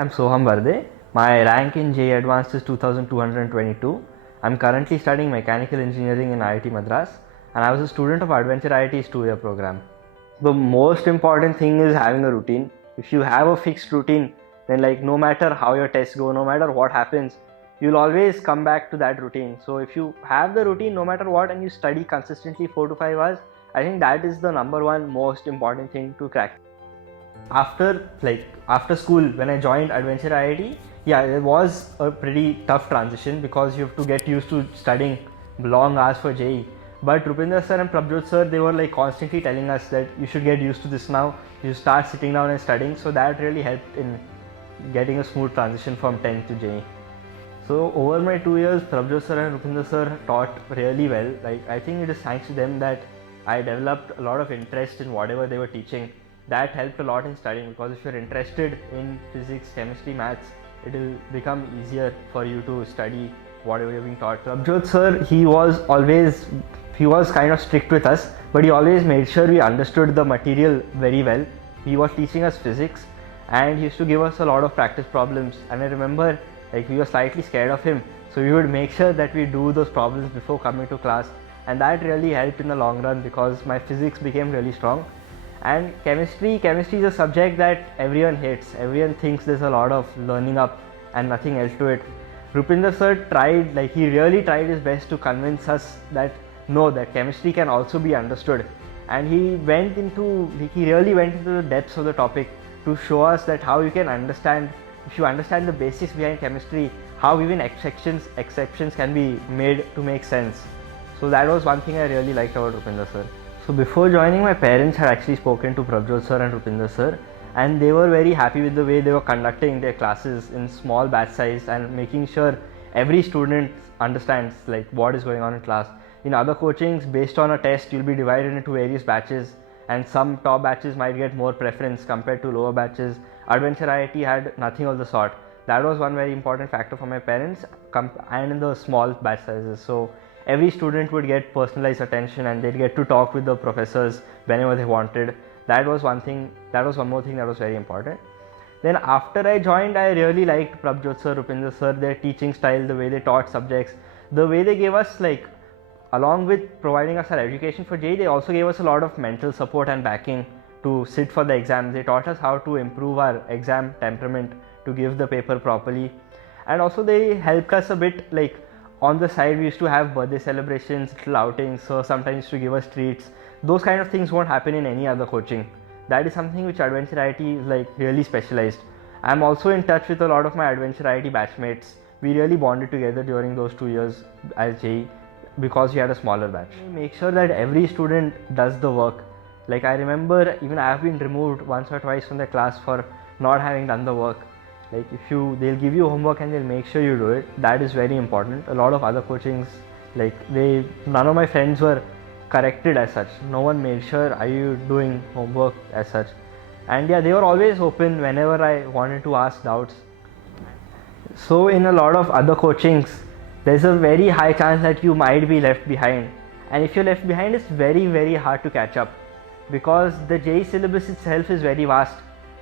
I'm Soham. My rank in JEE Advanced is 2222. I'm currently studying mechanical engineering in IIT Madras, and I was a student of Adventure IIT's 2-year program. The most important thing is having a routine. If you have a fixed routine, then no matter how your tests go, no matter what happens, you'll always come back to that routine. So if you have the routine no matter what and you study consistently 4 to 5 hours, I think that is the number one most important thing to crack. After school, when I joined Adventure IIT, it was a pretty tough transition because you have to get used to studying long hours for JEE. But Rupinder sir and Prabhjot sir, they were constantly telling us that you should get used to this now. You start sitting down and studying. So that really helped in getting a smooth transition from 10th to JEE. So over my 2 years, Prabhjot sir and Rupinder sir taught really well. I think it is thanks to them that I developed a lot of interest in whatever they were teaching. That helped a lot in studying, because if you're interested in physics, chemistry, maths, it will become easier for you to study whatever you're being taught. Prabhjot sir, he was kind of strict with us, but he always made sure we understood the material very well. He was teaching us physics and he used to give us a lot of practice problems, and I remember we were slightly scared of him, so we would make sure that we do those problems before coming to class, and that really helped in the long run because my physics became really strong. And chemistry is a subject that everyone hates. Everyone thinks there's a lot of learning up and nothing else to it. Rupinder sir tried, he really tried his best to convince us that no, that chemistry can also be understood. And he really went into the depths of the topic to show us that how you can understand, if you understand the basics behind chemistry, how even exceptions can be made to make sense. So that was one thing I really liked about Rupinder sir. So before joining, my parents had actually spoken to Prabhjot sir and Rupinder sir, and they were very happy with the way they were conducting their classes in small batch size and making sure every student understands what is going on in class. In other coachings, based on a test, you'll be divided into various batches, and some top batches might get more preference compared to lower batches. Adventure IIT had nothing of the sort. That was one very important factor for my parents, and in the small batch sizes. So every student would get personalized attention and they'd get to talk with the professors whenever they wanted. That was one more thing that was very important. Then after I joined, I really liked Prabhjot sir, Rupinder sir, their teaching style, the way they taught subjects, the way they gave us along with providing us our education for JEE, they also gave us a lot of mental support and backing to sit for the exams. They taught us how to improve our exam temperament to give the paper properly, and also they helped us a bit on the side. We used to have birthday celebrations, little outings, so sometimes used to give us treats. Those kind of things won't happen in any other coaching. That is something which Adventure IIT is really specialized. I'm also in touch with a lot of my Adventure IIT batchmates. We really bonded together during those 2 years as JEE because we had a smaller batch. Make sure that every student does the work. I remember even I have been removed once or twice from the class for not having done the work. They'll give you homework and they'll make sure you do it. That is very important. A lot of other coachings, none of my friends were corrected as such. No one made sure are you doing homework as such. And they were always open whenever I wanted to ask doubts. So in a lot of other coachings, there's a very high chance that you might be left behind. And if you're left behind, it's very, very hard to catch up because the JEE syllabus itself is very vast.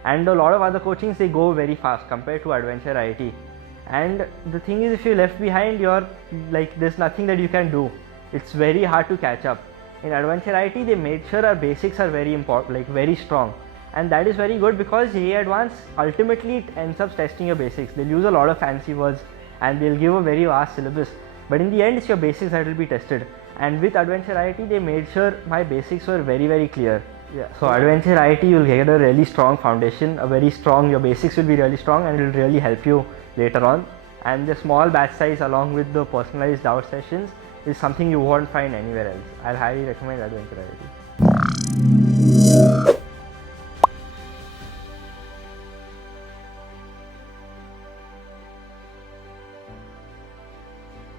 And a lot of other coachings, they go very fast compared to Adventure IIT. And the thing is, if you're left behind, you're there's nothing that you can do. It's very hard to catch up. In Adventure IIT, they made sure our basics are very important, very strong. And that is very good because JEE Advanced, ultimately it ends up testing your basics. They'll use a lot of fancy words and they'll give a very vast syllabus. But in the end, it's your basics that will be tested. And with Adventure IIT, they made sure my basics were very, very clear. So Adventure IIT, you'll get a really strong foundation, your basics will be really strong and it will really help you later on. And the small batch size along with the personalized doubt sessions is something you won't find anywhere else. I'll highly recommend Adventure IIT.